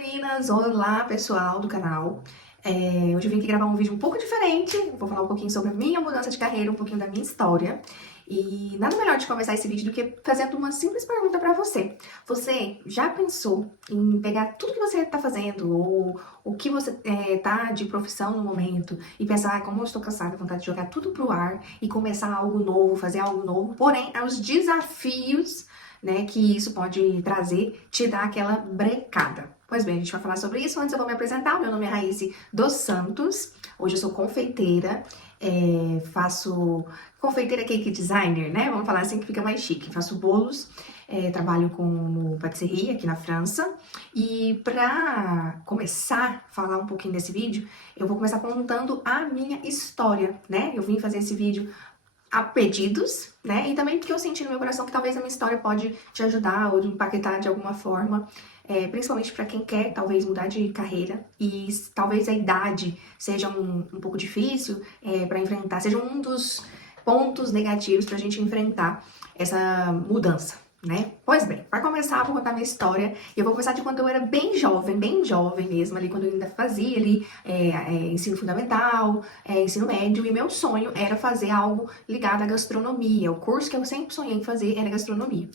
meninas! Olá, pessoal do canal. Hoje eu vim aqui gravar um vídeo um pouco diferente. Vou falar um pouquinho sobre a minha mudança de carreira, um pouquinho da minha história. E nada melhor de começar esse vídeo do que fazendo uma simples pergunta pra você. Você já pensou em pegar tudo que você tá fazendo, ou o que você tá de profissão no momento, e pensar, como eu estou cansada, vontade de jogar tudo pro ar e começar algo novo, fazer algo novo, porém, aos desafios, né, que isso pode trazer, te dá aquela brecada. Pois bem, a gente vai falar sobre isso. Antes eu vou me apresentar. Meu nome é Raísse dos Santos. Hoje eu sou confeiteira, faço confeiteira cake designer, né? Vamos falar assim que fica mais chique. Faço bolos, trabalho com patisserie aqui na França. E pra começar a falar um pouquinho desse vídeo, eu vou começar contando a minha história, né? Eu vim fazer esse vídeo a pedidos, né? E também porque eu senti no meu coração que talvez a minha história pode te ajudar ou te impactar de alguma forma, principalmente para quem quer talvez mudar de carreira e talvez a idade seja um pouco difícil para enfrentar, seja um dos pontos negativos para a gente enfrentar essa mudança, né? Pois bem, para começar, eu vou contar minha história. E eu vou começar de quando eu era bem jovem mesmo, ali quando eu ainda fazia ali ensino fundamental, ensino médio, e meu sonho era fazer algo ligado à gastronomia. O curso que eu sempre sonhei em fazer era gastronomia.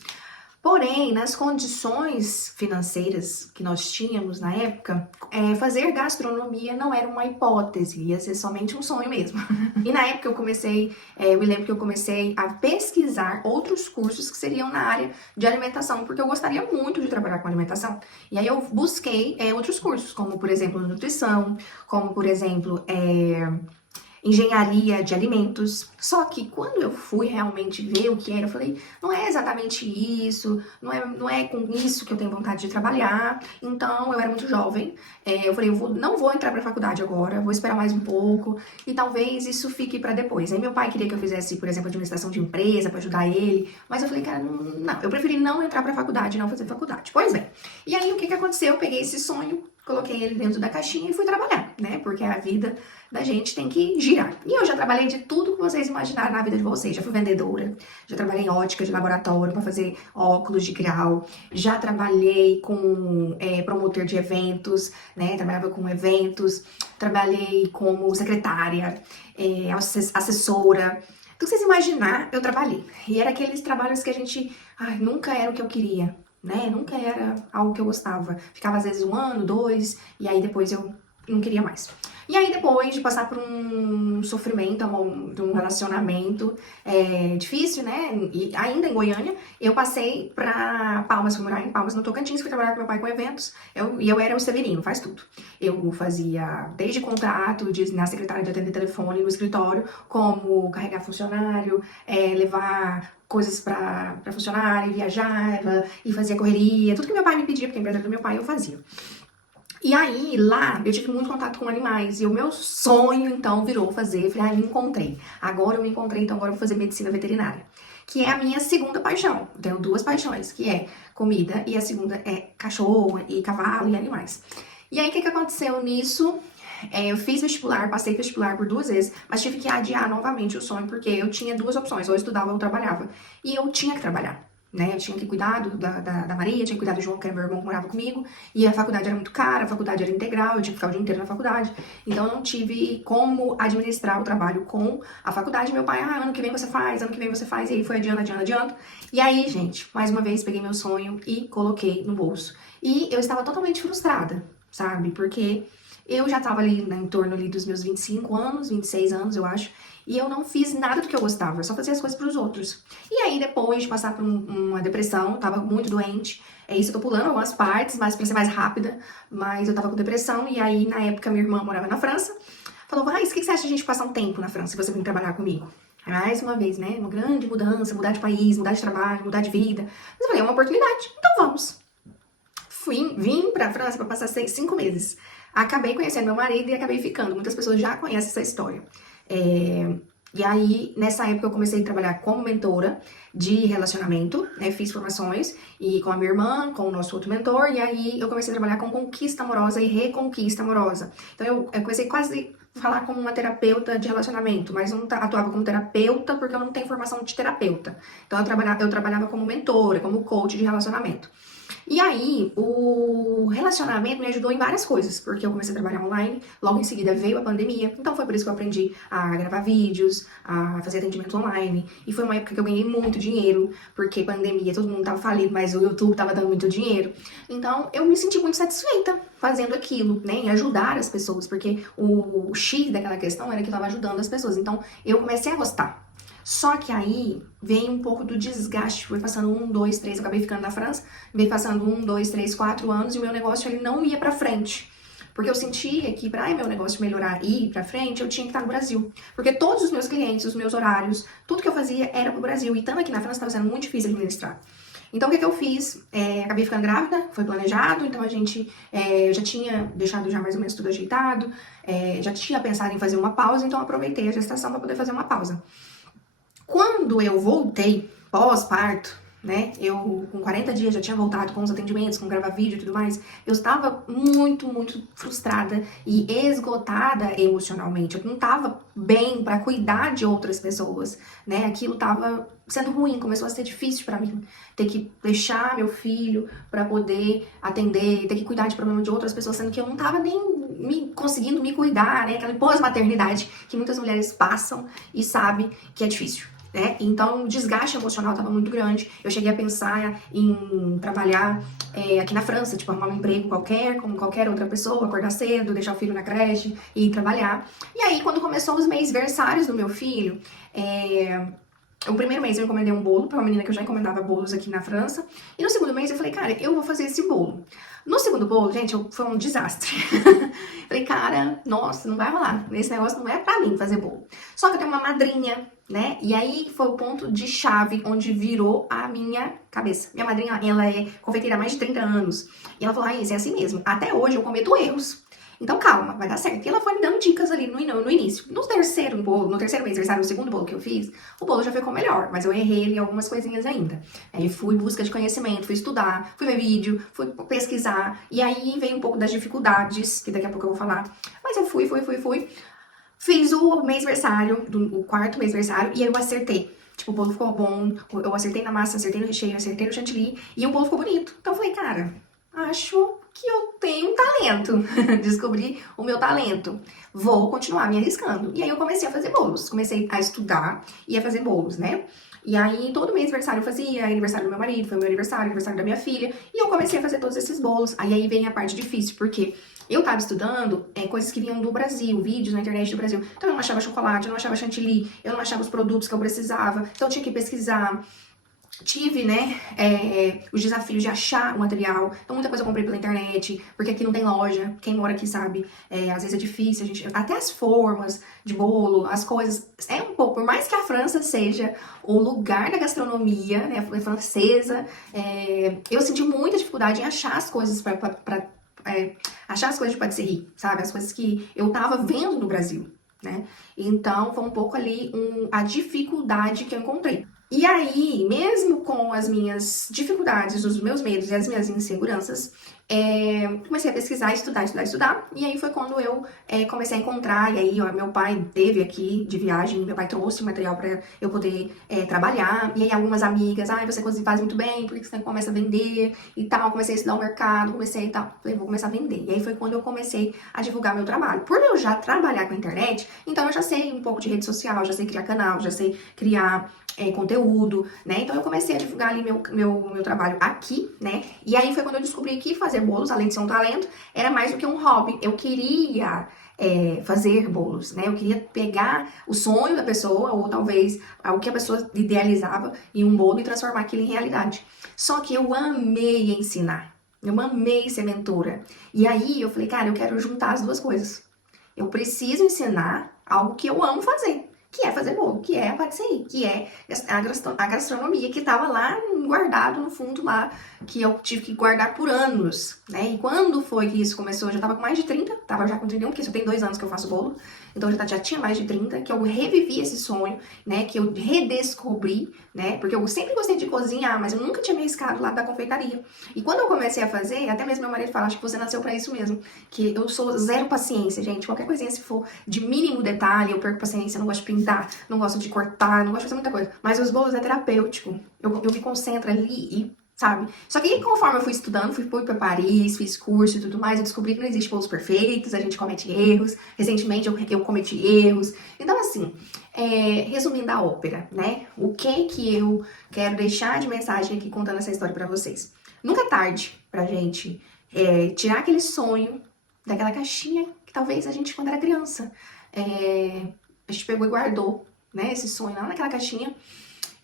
Porém, nas condições financeiras que nós tínhamos na época, fazer gastronomia não era uma hipótese, ia ser somente um sonho mesmo. E na época eu me lembro que eu comecei a pesquisar outros cursos que seriam na área de alimentação, porque eu gostaria muito de trabalhar com alimentação. E aí eu busquei outros cursos, como por exemplo nutrição, como por exemplo engenharia de alimentos. Só que quando eu fui realmente ver o que era, eu falei, não é exatamente isso, não é com isso que eu tenho vontade de trabalhar. Então eu era muito jovem, eu falei, não vou entrar pra faculdade agora, vou esperar mais um pouco e talvez isso fique pra depois. Aí meu pai queria que eu fizesse, por exemplo, administração de empresa pra ajudar ele, mas eu falei, cara, não, eu preferi não entrar pra faculdade, não fazer faculdade. Pois bem, e aí o que aconteceu? Eu peguei esse sonho, coloquei ele dentro da caixinha e fui trabalhar, né? Porque a vida da gente tem que girar. E eu já trabalhei de tudo que vocês imaginaram na vida de vocês. Já fui vendedora, já trabalhei em ótica de laboratório para fazer óculos de grau, já trabalhei com promotor de eventos, né? Trabalhava com eventos, trabalhei como secretária, assessora. Tudo que vocês imaginar, eu trabalhei. E era aqueles trabalhos que a gente, nunca era o que eu queria, né? Nunca era algo que eu gostava. Ficava às vezes 1 ano, 2, e aí depois eu não queria mais. E aí depois de passar por um sofrimento, de um relacionamento difícil, né? E ainda em Goiânia, eu passei pra Palmas, fui morar em Palmas, no Tocantins, fui trabalhar com meu pai com eventos, e eu era o Severino, faz tudo. Eu fazia desde contrato, na secretária de atender telefone no escritório, como carregar funcionário, levar coisas pra funcionário, viajava e fazia correria, tudo que meu pai me pedia, porque a empresa do meu pai eu fazia. E aí, lá, eu tive muito contato com animais, e o meu sonho, então, virou fazer, falei, me encontrei. Agora eu me encontrei, então agora eu vou fazer medicina veterinária, que é a minha segunda paixão. Eu tenho 2 paixões, que é comida, e a segunda é cachorro, e cavalo, e animais. E aí, o que aconteceu nisso? Eu fiz vestibular, passei vestibular por 2 vezes, mas tive que adiar novamente o sonho, porque eu tinha 2 opções, ou eu estudava ou eu trabalhava. E eu tinha que trabalhar, né? Eu tinha que cuidar da Maria, tinha que cuidar do João, que era meu irmão que morava comigo, e a faculdade era muito cara, a faculdade era integral, eu tinha que ficar o dia inteiro na faculdade, então eu não tive como administrar o trabalho com a faculdade. Meu pai, ano que vem você faz, ano que vem você faz, e aí foi adiando. E aí, gente, mais uma vez peguei meu sonho e coloquei no bolso. E eu estava totalmente frustrada, sabe? Porque eu já tava ali, né, em torno ali dos meus 25 anos, 26 anos, eu acho, e eu não fiz nada do que eu gostava, eu só fazia as coisas pros outros. E aí, depois de passar por uma depressão, tava muito doente, isso eu tô pulando algumas partes, mas pra ser mais rápida, mas eu tava com depressão, e aí, na época, minha irmã morava na França, falou, Raíssa, o que você acha de a gente passar um tempo na França, se você vir trabalhar comigo? Mais uma vez, né, uma grande mudança, mudar de país, mudar de trabalho, mudar de vida. Mas eu falei, é uma oportunidade, então vamos. Vim pra França pra passar 5 meses. Acabei conhecendo meu marido e acabei ficando. Muitas pessoas já conhecem essa história. E aí, nessa época, eu comecei a trabalhar como mentora de relacionamento, né? Fiz formações e com a minha irmã, com o nosso outro mentor, e aí eu comecei a trabalhar com conquista amorosa e reconquista amorosa. Então, eu comecei quase a falar como uma terapeuta de relacionamento, mas não atuava como terapeuta porque eu não tenho formação de terapeuta. Então, eu trabalhava como mentora, como coach de relacionamento. E aí, o relacionamento me ajudou em várias coisas, porque eu comecei a trabalhar online, logo em seguida veio a pandemia, então foi por isso que eu aprendi a gravar vídeos, a fazer atendimento online, e foi uma época que eu ganhei muito dinheiro, porque pandemia, todo mundo tava falido, mas o YouTube tava dando muito dinheiro. Então, eu me senti muito satisfeita fazendo aquilo, né, em ajudar as pessoas, porque o X daquela questão era que eu tava ajudando as pessoas, então eu comecei a gostar. Só que aí vem um pouco do desgaste. Foi passando 1, 2, 3, eu acabei ficando na França, veio passando 1, 2, 3, 4 anos e o meu negócio ele não ia pra frente. Porque eu sentia que para meu negócio melhorar e ir pra frente, eu tinha que estar no Brasil. Porque todos os meus clientes, os meus horários, tudo que eu fazia era pro Brasil. E estando aqui na França estava sendo muito difícil administrar. Então, o que eu fiz? Acabei ficando grávida, foi planejado, então a gente já tinha deixado já mais ou menos tudo ajeitado, já tinha pensado em fazer uma pausa, então aproveitei a gestação para poder fazer uma pausa. Quando eu voltei, pós-parto, né, eu com 40 dias já tinha voltado com os atendimentos, com gravar vídeo e tudo mais, eu estava muito, muito frustrada e esgotada emocionalmente. Eu não estava bem para cuidar de outras pessoas, né, aquilo estava sendo ruim, começou a ser difícil para mim. Ter que deixar meu filho para poder atender, ter que cuidar de problema de outras pessoas, sendo que eu não estava nem conseguindo me cuidar, né, aquela pós-maternidade que muitas mulheres passam e sabem que é difícil. Então o desgaste emocional estava muito grande. Eu cheguei a pensar em trabalhar aqui na França, tipo, arrumar um emprego qualquer, como qualquer outra pessoa, acordar cedo, deixar o filho na creche e ir trabalhar. E aí, quando começou os mêsversários do meu filho, o primeiro mês eu encomendei um bolo para uma menina que eu já encomendava bolos aqui na França. E no segundo mês eu falei, cara, eu vou fazer esse bolo. No segundo bolo, gente, foi um desastre. Falei, cara, nossa, não vai rolar. Esse negócio não é pra mim fazer bolo. Só que eu tenho uma madrinha, né? E aí foi o ponto de chave onde virou a minha cabeça. Minha madrinha, ela é confeiteira há mais de 30 anos. E ela falou, isso é assim mesmo. Até hoje eu cometo erros. Então calma, vai dar certo. E ela foi me dando dicas ali no início. No terceiro mês, no segundo bolo que eu fiz, o bolo já ficou melhor, mas eu errei em algumas coisinhas ainda. Aí fui em busca de conhecimento, fui estudar, fui ver vídeo, fui pesquisar, e aí veio um pouco das dificuldades, que daqui a pouco eu vou falar. Mas eu fui. Fiz o mêsversário, o quarto mêsversário, e aí eu acertei. Tipo, o bolo ficou bom, eu acertei na massa, acertei no recheio, acertei no chantilly, e o bolo ficou bonito. Então eu falei, cara, acho que eu tenho um talento. Descobri o meu talento. Vou continuar me arriscando. E aí eu comecei a fazer bolos. Comecei a estudar e a fazer bolos, né? E aí todo mês aniversário eu fazia, aniversário do meu marido, foi meu aniversário, aniversário da minha filha. E eu comecei a fazer todos esses bolos. Aí vem a parte difícil, porque eu tava estudando coisas que vinham do Brasil, vídeos na internet do Brasil. Então eu não achava chocolate, eu não achava chantilly, eu não achava os produtos que eu precisava. Então eu tinha que pesquisar. Tive, né, os desafios de achar o material. Então, muita coisa eu comprei pela internet, porque aqui não tem loja. Quem mora aqui sabe, às vezes é difícil. Até as formas de bolo, as coisas, é um pouco. Por mais que a França seja o lugar da gastronomia, né, francesa, eu senti muita dificuldade em achar as coisas pra achar as coisas de patisserie, sabe? As coisas que eu tava vendo no Brasil, né? Então, foi um pouco ali a dificuldade que eu encontrei. E aí, mesmo com as minhas dificuldades, os meus medos e as minhas inseguranças, comecei a pesquisar, estudar. E aí foi quando eu comecei a encontrar. E aí, ó, meu pai teve aqui de viagem, meu pai trouxe material para eu poder trabalhar. E aí, algumas amigas, você faz muito bem, por que você não começa a vender e tal? Comecei a estudar o mercado, comecei e tal. Falei, vou começar a vender. E aí foi quando eu comecei a divulgar meu trabalho. Por eu já trabalhar com a internet, então eu já sei um pouco de rede social, já sei criar canal, já sei criar conteúdo, né? Então eu comecei a divulgar ali meu trabalho aqui, né? E aí foi quando eu descobri que fazer bolos, além de ser um talento, era mais do que um hobby. Eu queria fazer bolos, né? Eu queria pegar o sonho da pessoa, ou talvez o que a pessoa idealizava em um bolo e transformar aquilo em realidade. Só que eu amei ensinar. Eu amei ser mentora. E aí eu falei, cara, eu quero juntar as duas coisas. Eu preciso ensinar algo que eu amo fazer, que é fazer bolo, que é a patisserie, que é a gastronomia que estava lá guardado no fundo lá, que eu tive que guardar por anos, né? E quando foi que isso começou? Eu já tava com mais de 30, tava já com 31, porque só tem 2 anos que eu faço bolo, então já tinha mais de 30, que eu revivi esse sonho, né? Que eu redescobri, né? Porque eu sempre gostei de cozinhar, mas eu nunca tinha me arriscado lá da confeitaria. E quando eu comecei a fazer, até mesmo meu marido fala, acho que você nasceu pra isso mesmo, que eu sou zero paciência, gente. Qualquer coisinha, se for de mínimo detalhe, eu perco paciência, não gosto de pintar, não gosto de cortar, não gosto de fazer muita coisa. Mas os bolos é terapêutico. Eu me concentro ali e sabe? Só que conforme eu fui estudando, fui pra Paris, fiz curso e tudo mais, eu descobri que não existe polos perfeitos, a gente comete erros. Recentemente eu cometi erros. Então, assim, resumindo a ópera, né? O que eu quero deixar de mensagem aqui contando essa história pra vocês? Nunca é tarde pra gente tirar aquele sonho daquela caixinha que talvez a gente, quando era criança, a gente pegou e guardou, né? Esse sonho lá naquela caixinha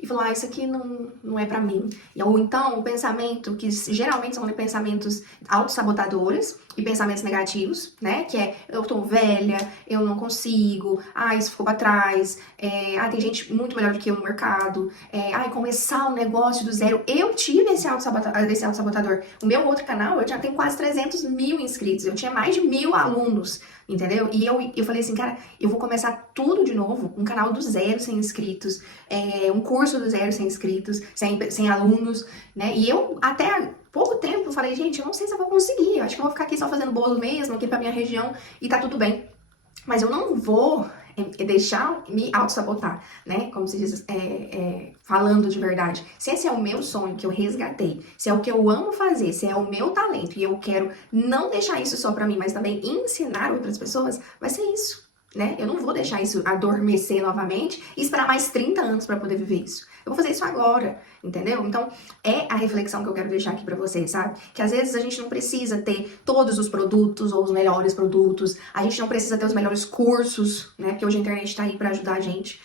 e falou, isso aqui não é pra mim. Ou então, o pensamento, que geralmente são pensamentos autossabotadores e pensamentos negativos, né? Que eu tô velha, eu não consigo, isso ficou pra trás, tem gente muito melhor do que eu no mercado, começar um negócio do zero. Eu tive esse autossabotador. O meu outro canal, eu já tenho quase 300 mil inscritos, eu tinha mais de 1000 alunos, entendeu? E eu falei assim, cara, eu vou começar tudo de novo, um canal do zero sem inscritos, um curso do zero sem inscritos, sem alunos, né? E eu até há pouco tempo falei, gente, eu não sei se eu vou conseguir, eu acho que eu vou ficar aqui só fazendo bolo mesmo, aqui pra minha região, e tá tudo bem. Mas eu não vou deixar me auto-sabotar, né? Como se diz, falando de verdade. Se esse é o meu sonho que eu resgatei, se é o que eu amo fazer, se é o meu talento e eu quero não deixar isso só pra mim, mas também ensinar outras pessoas, vai ser isso. Né? Eu não vou deixar isso adormecer novamente e esperar mais 30 anos para poder viver isso. Eu vou fazer isso agora, entendeu? Então, é a reflexão que eu quero deixar aqui para vocês, sabe? Que às vezes a gente não precisa ter todos os produtos ou os melhores produtos, a gente não precisa ter os melhores cursos, né? Porque hoje a internet tá aí para ajudar a gente.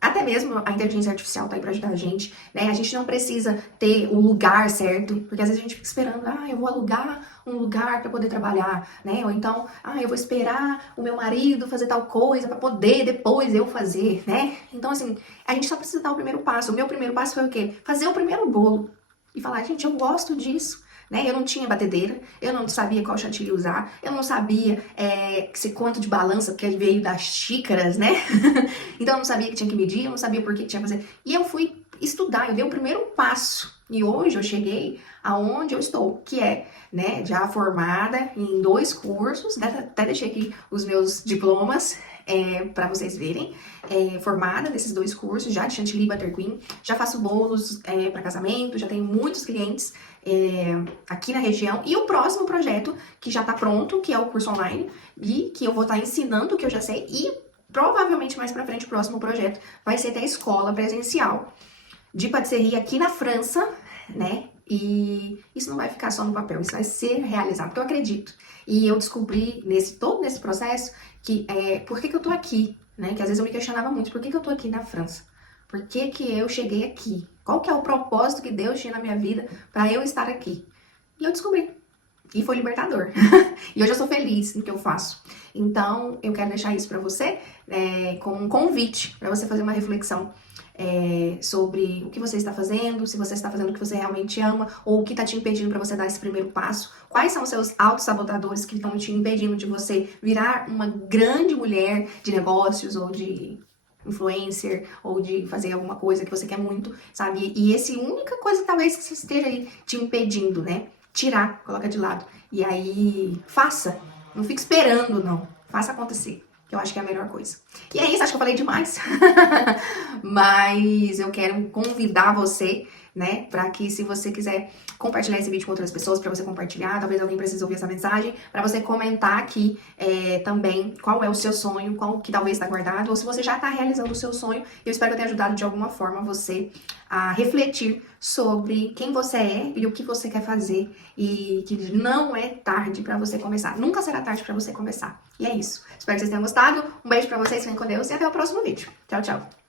Até mesmo a inteligência artificial tá aí para ajudar a gente, né? A gente não precisa ter o lugar certo, porque às vezes a gente fica esperando, eu vou alugar um lugar para poder trabalhar, né? Ou então, eu vou esperar o meu marido fazer tal coisa para poder depois eu fazer, né? Então, assim, a gente só precisa dar o primeiro passo. O meu primeiro passo foi o quê? Fazer o primeiro bolo e falar, gente, eu gosto disso. Né? Eu não tinha batedeira, eu não sabia qual chantilly usar, eu não sabia quanto de balança, porque veio das xícaras, né? Então eu não sabia que tinha que medir, eu não sabia por que tinha que fazer. E eu fui estudar, eu dei o primeiro passo. E hoje eu cheguei aonde eu estou, que é, né, já formada em 2 cursos, até deixei aqui os meus diplomas para vocês verem, formada nesses 2 cursos, já de Chantilly e Buttercream, já faço bolos para casamento, já tenho muitos clientes aqui na região, e o próximo projeto que já tá pronto, que é o curso online, e que eu vou estar ensinando o que eu já sei, e provavelmente mais pra frente o próximo projeto vai ser ter a escola presencial de patisserie aqui na França, né? E isso não vai ficar só no papel, isso vai ser realizado, porque eu acredito. E eu descobri todo nesse processo que por que eu tô aqui, né? Que às vezes eu me questionava muito, por que eu tô aqui na França? Por que eu cheguei aqui? Qual que é o propósito que Deus tinha na minha vida para eu estar aqui? E eu descobri. E foi libertador. E hoje eu sou feliz no que eu faço. Então, eu quero deixar isso para você como um convite para você fazer uma reflexão sobre o que você está fazendo, se você está fazendo o que você realmente ama, ou o que está te impedindo para você dar esse primeiro passo. Quais são os seus autossabotadores que estão te impedindo de você virar uma grande mulher de negócios ou de influencer, ou de fazer alguma coisa que você quer muito, sabe? E essa única coisa talvez que você esteja aí te impedindo, né? Tirar, coloca de lado. E aí, faça. Não fique esperando, não. Faça acontecer. Que eu acho que é a melhor coisa. E é isso, acho que eu falei demais. Mas eu quero convidar você, né, para que se você quiser compartilhar esse vídeo com outras pessoas, para você compartilhar, talvez alguém precise ouvir essa mensagem, para você comentar aqui também qual é o seu sonho, qual que talvez está guardado, ou se você já está realizando o seu sonho. Eu espero que eu tenha ajudado de alguma forma você a refletir sobre quem você é e o que você quer fazer, e que não é tarde para você começar. Nunca será tarde para você começar. E é isso. Espero que vocês tenham gostado. Um beijo para vocês, fiquem com Deus e até o próximo vídeo. Tchau, tchau.